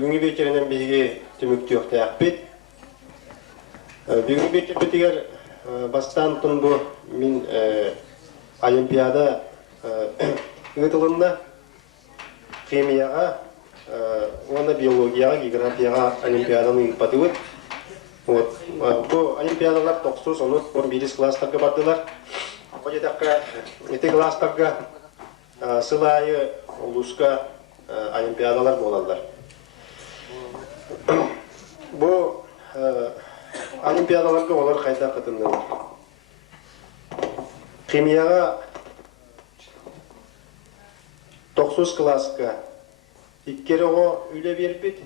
Бүгінгі вечерінен бізге түмікті өқті ақпет. Бүгінгі вечер бітігер бастан тұнбы мен олимпиада ұтылында химияға, оны биологияға, географияға олимпиаданың ұйықпаты өт. Бұл олимпиадалар 9-11 класстарға бардылар. Бұл жетаққа еті класстарға сылайы ұлысқа олимпиадалар болалар. Бұл олимпиадаларға олар қайта қатындылар. Химияға 9 классқа иккері оғы үйле беріппет.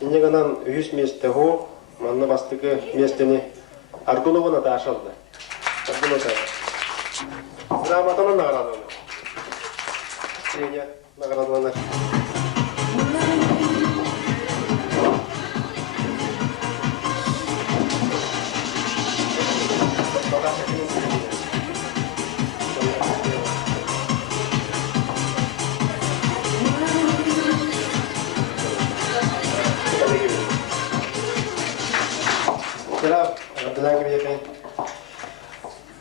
Инеганан 100 месті оғы, манна бастығы местені Аргуловына да ашылды. Грамотаны наградованы. Сеня наградованы.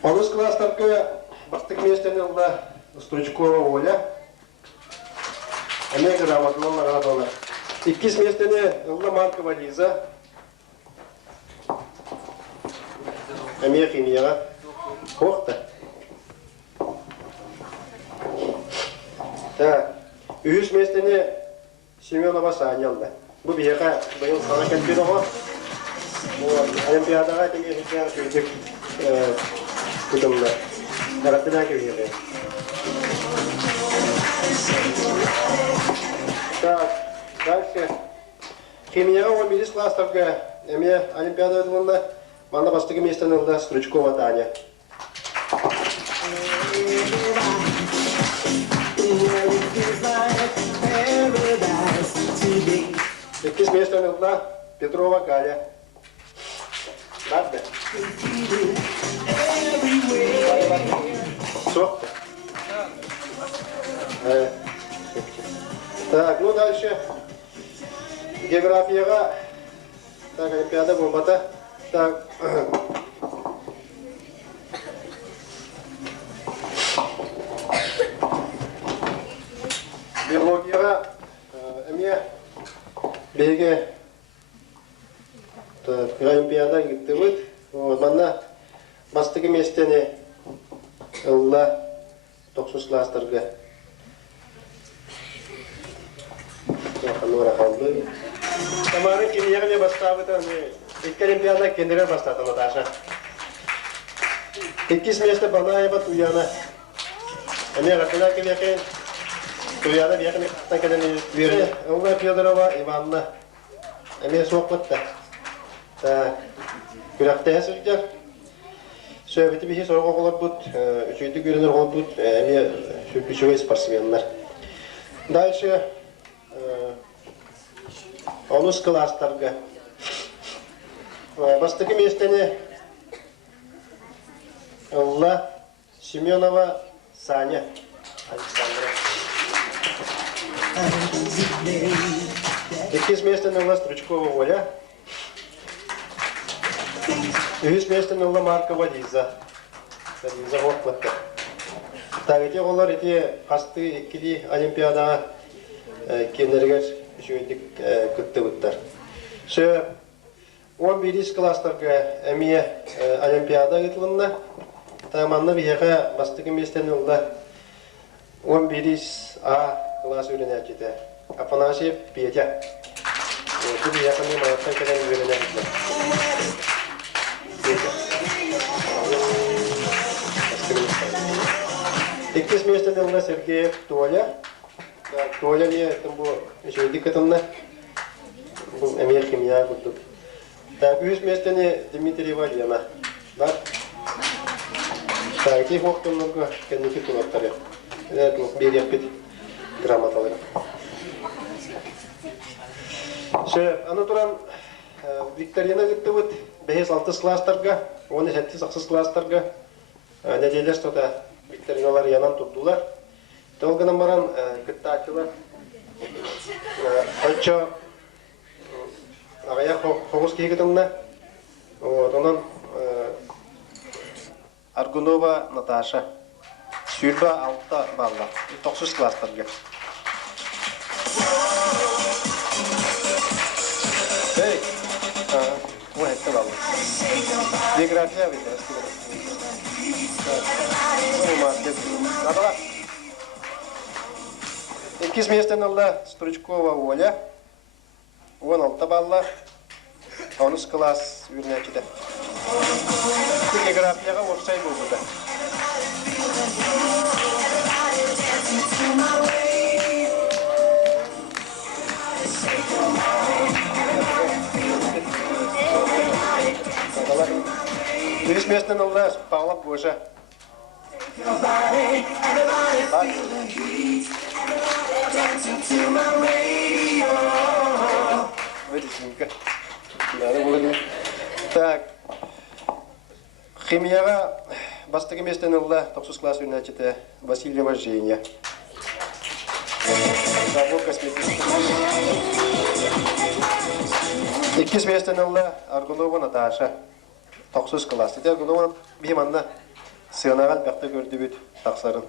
Олыс класстарға бастық местені ұлда Стручкова Оля, әме грамотаны наградованы. 2 местені ұлда Маркова Лиза, әме химияға қоқты. 3 местені Семенова Саня алды. Бұл бейеға бұйыл сана кәлпен оға. Олимпиадаға теңге хикияға сөйдік күтімді. Қараттына көвеге. Дальше. Химияға 11 класстарға әме олимпиада өтілінде маңда бастығы местен ұлда Стручкова Таня. Еккіз местен ұлда Петрова Галя. Надо. Соқты. Так, ну дальше. Географияға. Так, олимпиада бомбата. Так. Биологияға. Әме. Беге. Олимпиада кетті өт. Манна бастығы местені ұлла 9 класстарға. Нора қалды. Тамары кемияға ме бастағыда, екі олимпиада кендері бастады Наташа. 2 месті Банаева Туяна. Әме ғатына кемекен Туяна бияқын қақтан кәдені берді. Ұлла Федорова Иванна. Әме соқ бұтты. Күрәқті әсірдер. Сөйбеті бейі сорға қолар бұд, үшейді көрінер қол бұд, әме үшеуі спортсменлер. Дальше олыс класстарға. Бастығы местені Алла Семенова Саня Александра. 2 местені Алла Стручкова Оля. 100 местен ұлы Маркова Лиза. Лиза қоқлықта. Тағыте олар ете қасты екілі олимпиадаға кенергер үшеуіндік күтті бұттар. 11 класстарға әмие олимпиада ғытылында. Таманны бейеға бастығы местен ұлы 11А класс өліне әкеті. Афанасьев Петя. Бұл бейеғаны маяқтан кәден өліне әкеті. Теккес местен ұлда Сергеев Толя. Толя не үшейді кітімді. Бұл әмер химия күрдік. 3 местен Дмитриева Лена. Бар. Кей қоқтымның кәдінекі күнаттары. Бер еппет грамоталары. Аны тұран Викторина күтті бұд. 5-6 класстарға, 10-8 класстарға нәделер сота викториналар янан тұрдылар. Толғынан баран күтті ачылар. Очо агая хогус кигетунна. Вот онон Аргунова Наташа. Сюрба алта балла. 9 класстарга. Эй. Вот это балла. География видно. Надо. Иккис местен алла Стручкова Оля. Он алта балла. 10 класс үйренәчиде. Географияга орысча булды. Иккис местен алла Павлов Гоша. Так. Химияга бастыгы местен алла 9 класс үйренәчиде Васильева Женя. Завод косметический. Иккис местен алла Аргунова Наташа. 9 класс. Тетер Аргунова биманна сыгынаган бакта көрдү бүт таксарын.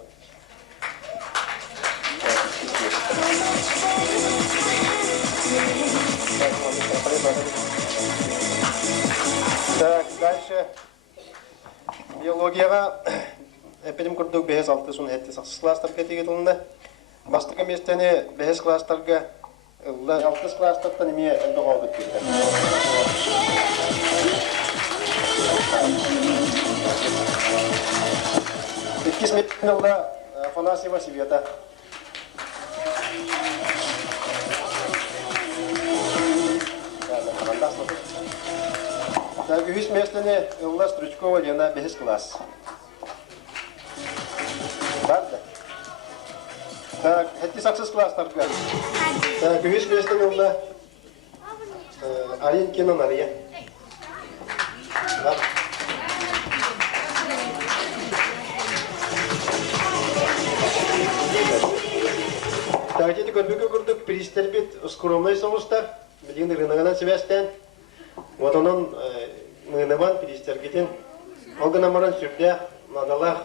Так, дальше. Биологияга эпидем көрдүк 5-6 сон 7 класстарга тегетилинде. Бастыгы местени 5 класстарга 6 класстардан эме элбе калдык келди. Иккис метнелда Афанасьева Света. Так, үз местене Элла Стручкова Лена 5 класс. Правда? Так, 7 класстарга. Так, үз местене Элла Аринкина Мария. Так, эти көрдүк пристербит скромный соустар, билин рыногынан себестен. Вот он мынаван пристергитин, огнамаран сүрдә надалах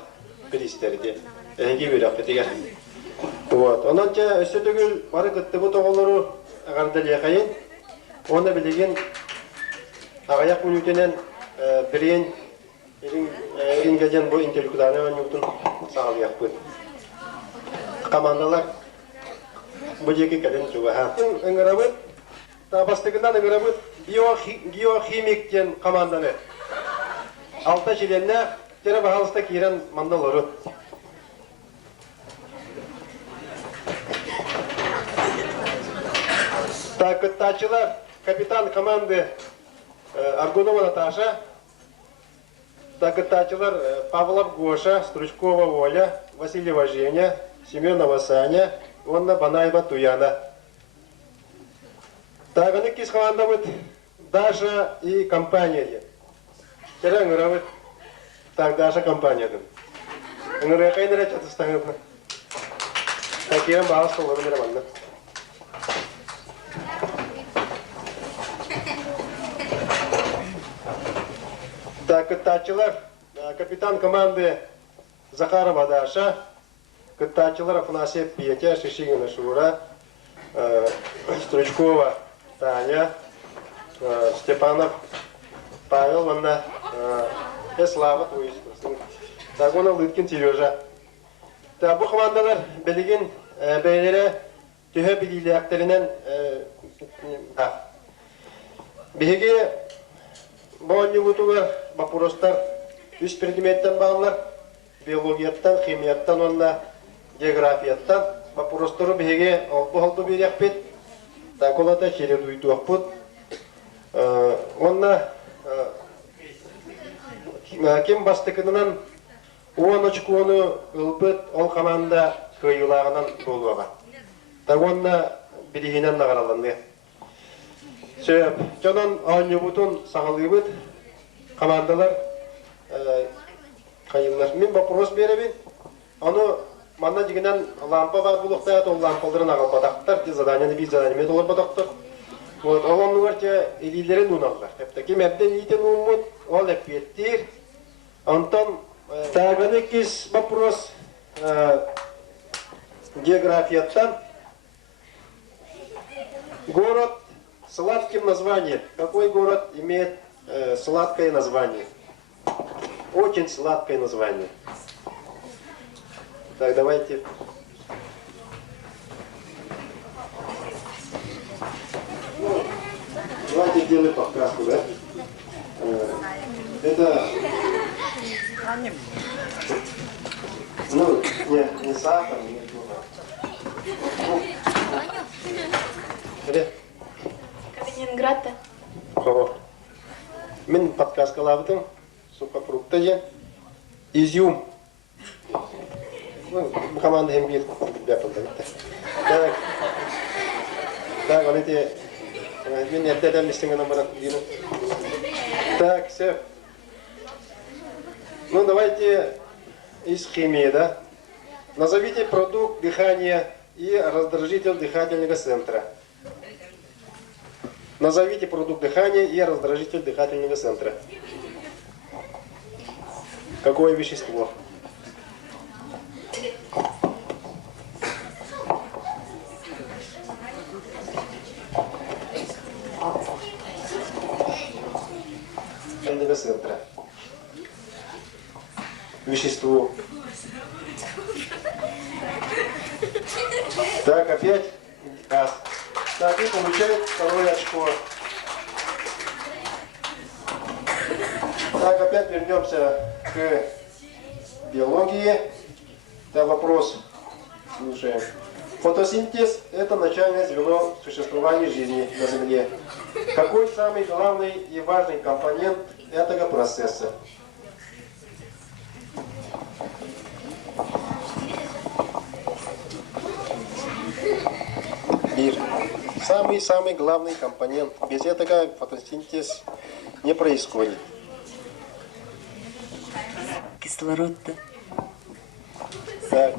пристерди. Эги бирак бетигер. Вот, онан че өсө түгүл бары кытты бу тоголору агардалия кайын. Оны билеген агаяк мүнүтенен бирен ингеден бу интеллектуалны нютун сагылык бут. Командалар бу жеке каден чуга. Эңгәрәбет табастыгынан эңгәрәбет биохимиктен команданы. Алта җиленне тере баһалыста кирен мандалары. Так, кытачылар, капитан команды Аргунова Наташа. Так, кытачылар Павлов Гоша, Стручкова Оля, Васильева Женя, Семенова Саня, Онна Банаева Туяна. Так, они кис команда вот Даша и компания. Теперь говорят, так Даша компания. Говорят, какая нравится это станет? Так, я вам сказал, что нормально. Так, кытачылар, капитан команды Захарова Даша, кытачылар Афанасьев Петя, Шишигина Шура, Стручкова Таня, Степанов Павел, Ванна, Слава, то есть. Так, он Лыткин Сережа. Так, bu командалар белеген бәйләре төһә билиләктереннән биге боннигутуга вопростар үз предметтен баглар, биологияттан, химияттан, онда географияттан вопростары биге алты бирәк бит. Так, олата чере дуйдуак бут. Онда кем бастыкынан 10 очконы ылбыт ол команда кыйылагынан болуга. Так, онда биригенен нагараланды. Сөп, жонон анныбутун саңалыбыт командалар кайылар. Мен вопрос беребин. Аны манна дигенен лампа бар булуктаат, ол лампаларын агалбатактар, те заданияны бир задание олар батактар. Вот, олар те илилерин уналлар. Таки мәбден итен умут, ол эппеттир. Антон, тагыныкис вопрос географияттан. Город с сладким названием. Какой город имеет сладкое название? Очень сладкое название. Так, давайте. Давайте сделаем подсказку, да? Это... Ну, не сахар, не Калининград. Мен подсказка лавдым. Сухофрукты. Изюм. Команда хемгил бяпылды. Так, он эти... Мен эртеден листинга номер 1. Так, все. Ну, давайте из химии, да? Назовите продукт дыхания и раздражитель дыхательного центра. Назовите продукт дыхания и раздражитель дыхательного центра. Какое вещество? Дыхательного центра. Вещество. Так, опять газ. Так, и получает второе очко. Так, опять вернемся к биологии. Так, вопрос. Слушаем. Фотосинтез – это начальное звено существования жизни на Земле. Какой самый главный и важный компонент этого процесса? Мир. Самый главный компонент. Без этого фотосинтез не происходит. Кислород-то. Так.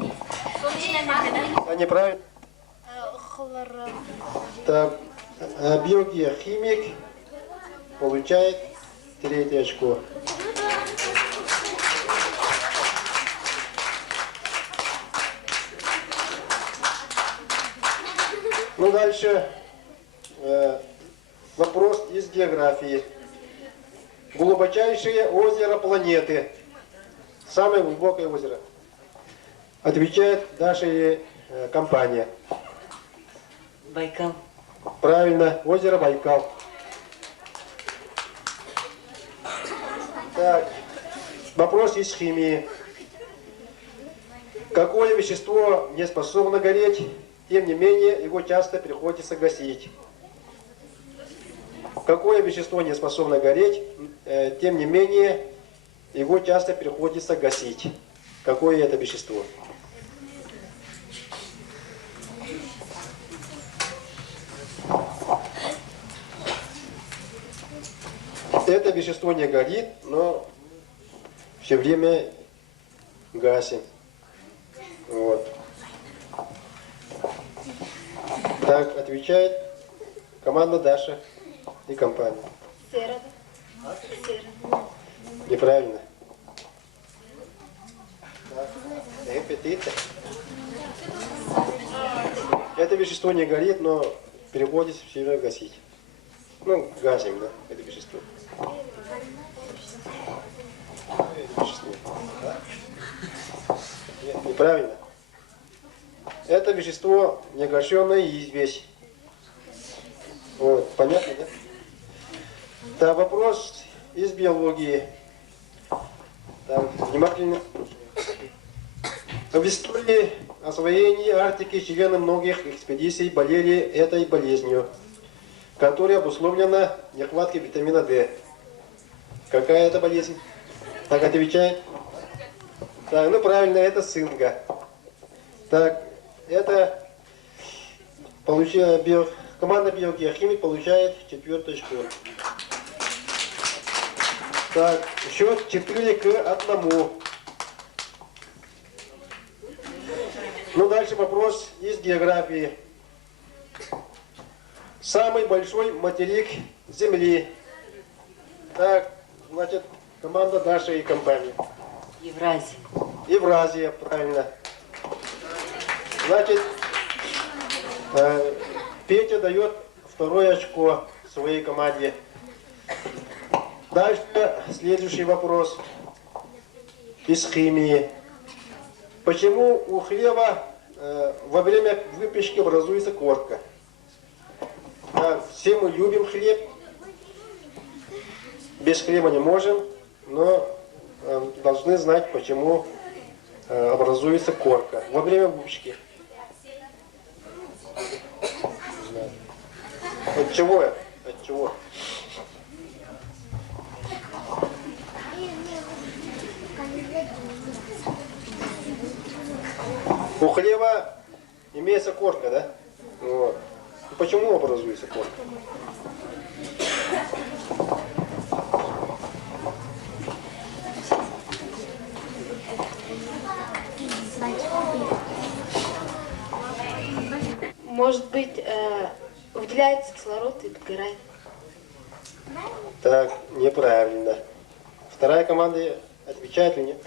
А неправильно? Так. Биогеохимик получает 3 очко. Ну, дальше вопрос из географии. Глубочайшее озеро планеты. Самое глубокое озеро. Отвечает наша компания. Байкал. Правильно, озеро Байкал. Так, вопрос из химии. Какое вещество не способно гореть? Тем не менее, его часто приходится гасить. Какое вещество не способно гореть? Тем не менее, его часто приходится гасить. Какое это вещество? Это вещество не горит, но все время гасим. Вот. Так, отвечает команда Даша и компания. Сера. Неправильно. Эпитеты. Это вещество не горит, но приходится все время гасить. Ну, гасим, да, это вещество. Нет, неправильно. Это вещество негашенная известь. Вот, понятно, да? Да, вопрос из биологии. Так, внимательно. В истории освоения Арктики члены многих экспедиций болели этой болезнью, которая обусловлена нехваткой витамина D. Какая это болезнь? Так, отвечает. Так, ну правильно, это цинга. Так, это команда биогеохимик получает 4 очко. Так, счет 4-1. дальше вопрос из географии. Самый большой материк Земли. Так, значит, команда Даша и компания. Евразия. Евразия, правильно. Значит, Петя дает второе очко своей команде. Дальше следующий вопрос из химии. Почему у хлеба во время выпечки образуется корка? Все мы любим хлеб, без хлеба не можем, но должны знать, почему образуется корка во время выпечки. От чего? От чего? У хлеба имеется корка, да? Вот. Почему образуется корка? Может быть, выделяется кислород и догорает. Так, неправильно. Вторая команда отвечает или нет?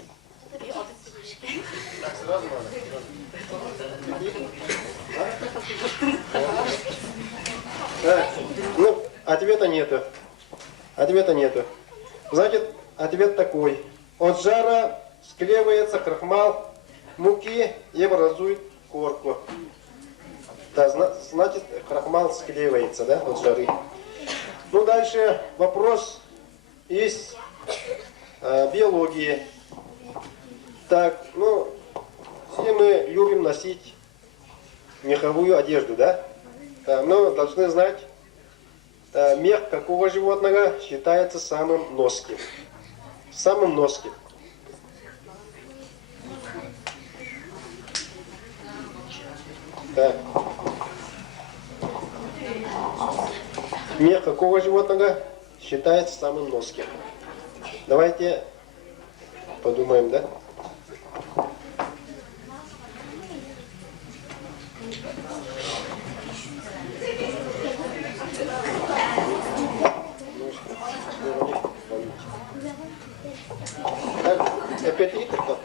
Так, сразу надо. Так, ну, ответа нету. Ответа нету. Значит, ответ такой. От жара склеивается крахмал муки и образует корку. Да, значит, крахмал склеивается, да, от жары. Ну, дальше вопрос из биологии. Так, ну, все мы любим носить меховую одежду, да? Но должны знать, мех какого животного считается самым носким. Самым носким. Так. Мех какого животного считается самым носким? Давайте подумаем, да? Опять кто?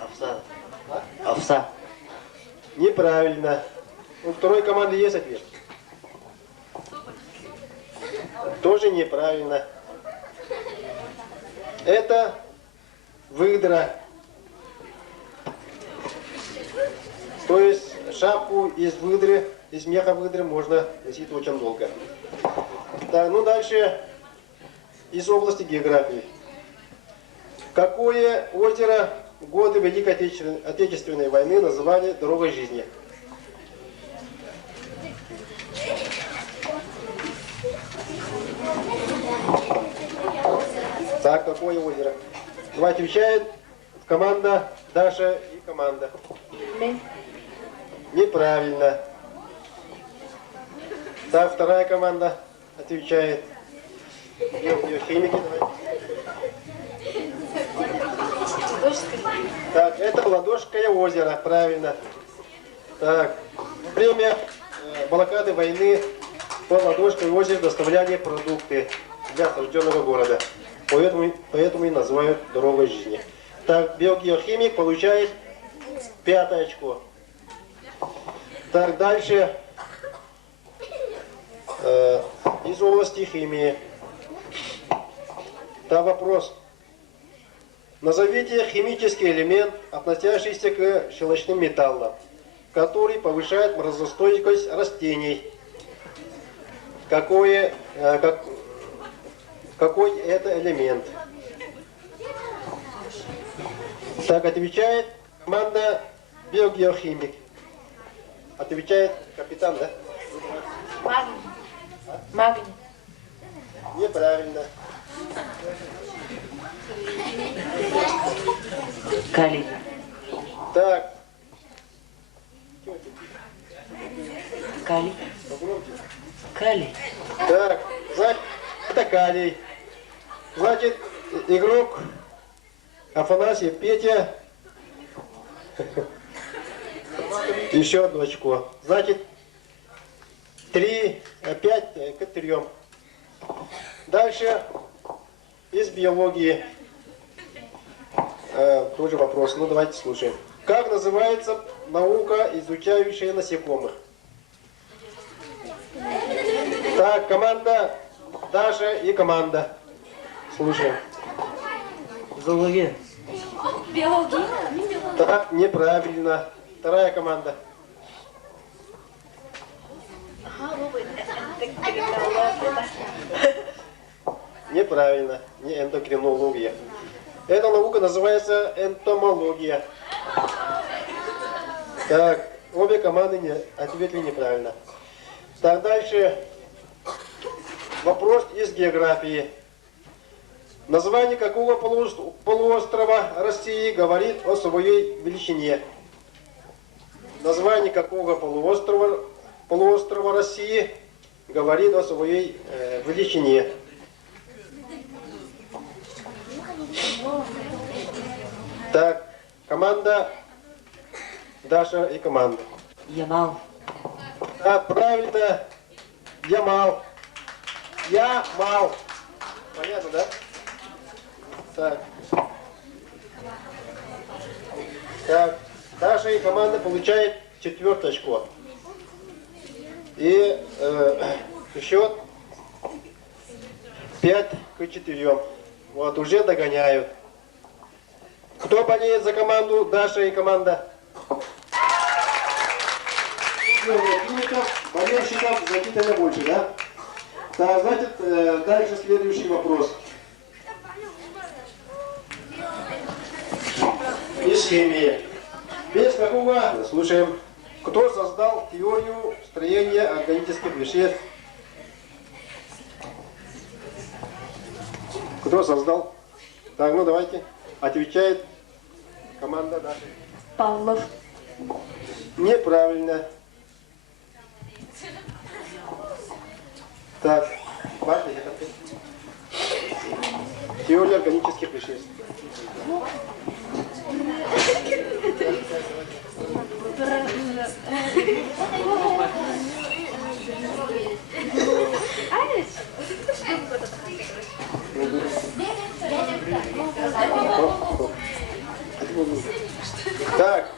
Овса. А? Овса. Неправильно. У второй команды есть ответ? Тоже неправильно. Это выдра. То есть шапку из выдры, из меха выдры можно носить очень долго. Так, ну дальше из области географии. Какое озеро в годы Великой Отечественной войны называли дорогой жизни? Так, какое озеро? Давайте отвечает команда Даша и команда. Неправильно. Так, вторая команда отвечает. Химики, давай. Так, это Ладожское озеро, правильно. Так, во время блокады войны по Ладожскому озеру доставляли продукты для осажденного города. Поэтому и называют дорогой жизни. Так, биогеохимик получает 5 очко. Так, дальше из области химии. Так, вопрос. Назовите химический элемент, относящийся к щелочным металлам, который повышает морозостойкость растений. Какой это элемент? Так, отвечает команда биогеохимик. Отвечает капитан, да? Магний. Магний. Неправильно. Калий. Так. Калий. Калий. Так, значит, это калий. Значит, игрок Афанасьев Петя Еще одно очко. Значит, 5 к 3. Дальше из биологии. Тоже вопрос. Ну, давайте слушаем. Как называется наука, изучающая насекомых? Так, команда Даша и команда. Слушаем. Зоология. Биология? Так, неправильно. Вторая команда. Ага, эндокринология. Неправильно. Не эндокринология. Эта наука называется энтомология. Так, обе команды не ответили неправильно. Так, дальше. Вопрос из географии. Название какого полуострова России говорит о своей величине? Название какого полуострова России говорит о своей величине? Так, команда Даша и команда. Ямал. Так, правильно. Ямал. Ямал. Понятно, да? Так. Так, Даша и команда получает 4 очко. И счет 5 к 4. Вот, уже догоняют. Кто болеет за команду Даша и команда? Болельщиков значительно больше, да? Так, значит, дальше следующий вопрос. Из химии. Без какого, слушаем, кто создал теорию строения органических веществ? Кто создал? Так, ну давайте. Отвечает команда Даши. Павлов. Неправильно. Так, важно, это теория органических веществ. Так,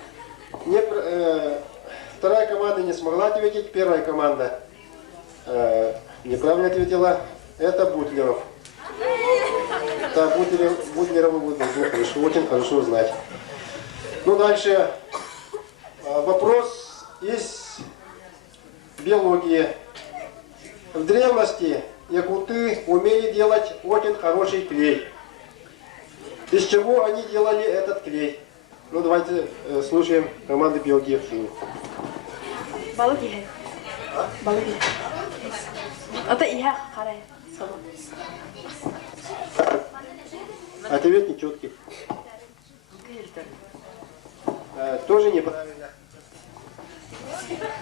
вторая команда не смогла ответить, первая команда неправильно ответила. Это Бутлеров. Да, Бутлерова вы должны очень хорошо знать. Ну, дальше. Вопрос из биологии. В древности якуты умели делать очень хороший клей. Из чего они делали этот клей? Ну, давайте слушаем команды биологии. Биология. Биология. Это я харай. Ответ нечеткий. Тоже неправильно.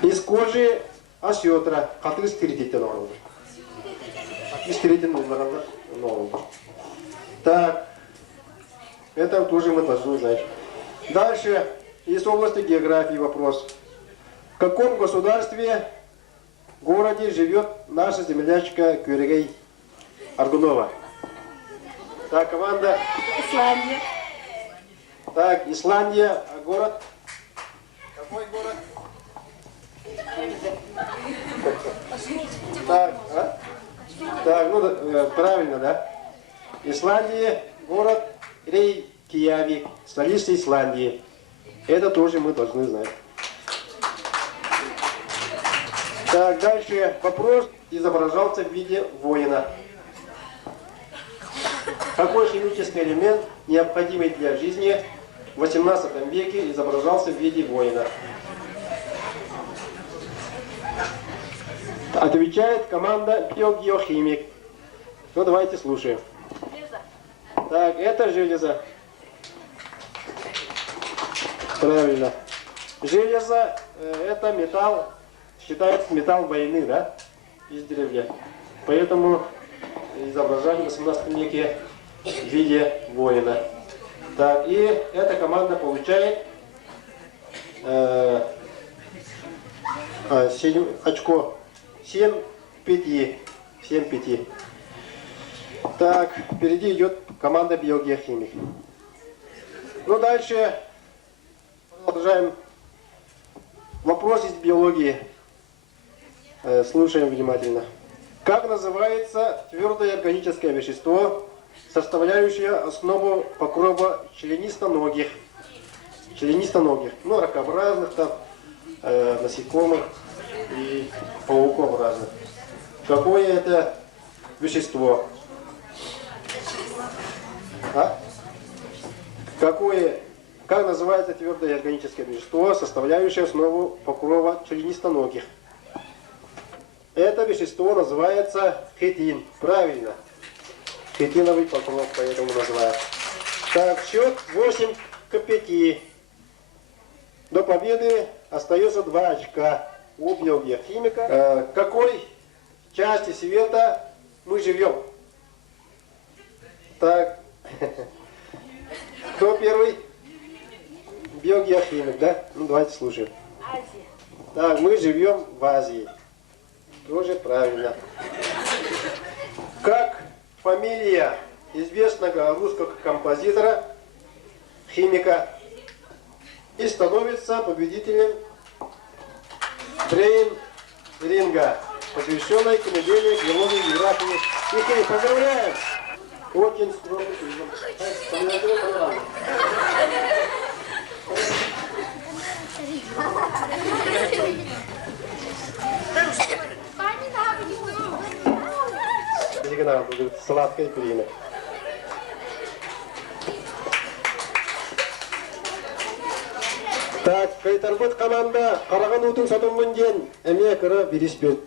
Из кожи осетра. Каты стеретите нормально. Каты стеретите нормально. Так. Это тоже мы должны знать. Дальше. Из области географии вопрос. В каком государстве, городе живет наша землячка Кюрегей Аргунова? Так, команда. Исландия. Так, Исландия, а город? Какой город? Так, а? Так, ну правильно, да? Исландия, город Рейкьявик, столица Исландии. Это тоже мы должны знать. Так, дальше вопрос изображался в виде воина. Какой химический элемент, необходимый для жизни, в 18 веке изображался в виде воина? Отвечает команда биогеохимик. Ну, давайте слушаем. Так, это железо. Правильно. Железо это металл, считается металл войны, да? Издревле. Поэтому изображали в 18 веке в виде воина. Так, и эта команда получает 7 очко. 7-5. 7-5. Так, впереди идет команда биогеохимик. Ну, дальше продолжаем. Вопрос из биологии. Слушаем внимательно. Как называется твердое органическое вещество, составляющее основу покрова членистоногих? Членистоногих, ну, ракообразных, там, насекомых и пауков разных. Какое это вещество? Как называется твердое органическое вещество, составляющее основу покрова членистоногих? Это вещество называется хитин. Правильно. Хитиновый покров, поэтому называют. Так, счет 8-5. До победы остается 2 очка у биогеохимика. В какой части света мы живем? Так, кто первый? Биогеохимик, да? Ну, давайте слушаем. Азия. Так, мы живем в Азии. Тоже правильно. Как фамилия известного русского композитора, химика, и становится победителем Брейн-ринга, посвященной комедийной биологии, географии и химии. Поздравляем! Очень скромный прием. Сладкое пирина. Так, кайтарбыт команда, қараған утың сатым мүнден, әме кірі беріс бет.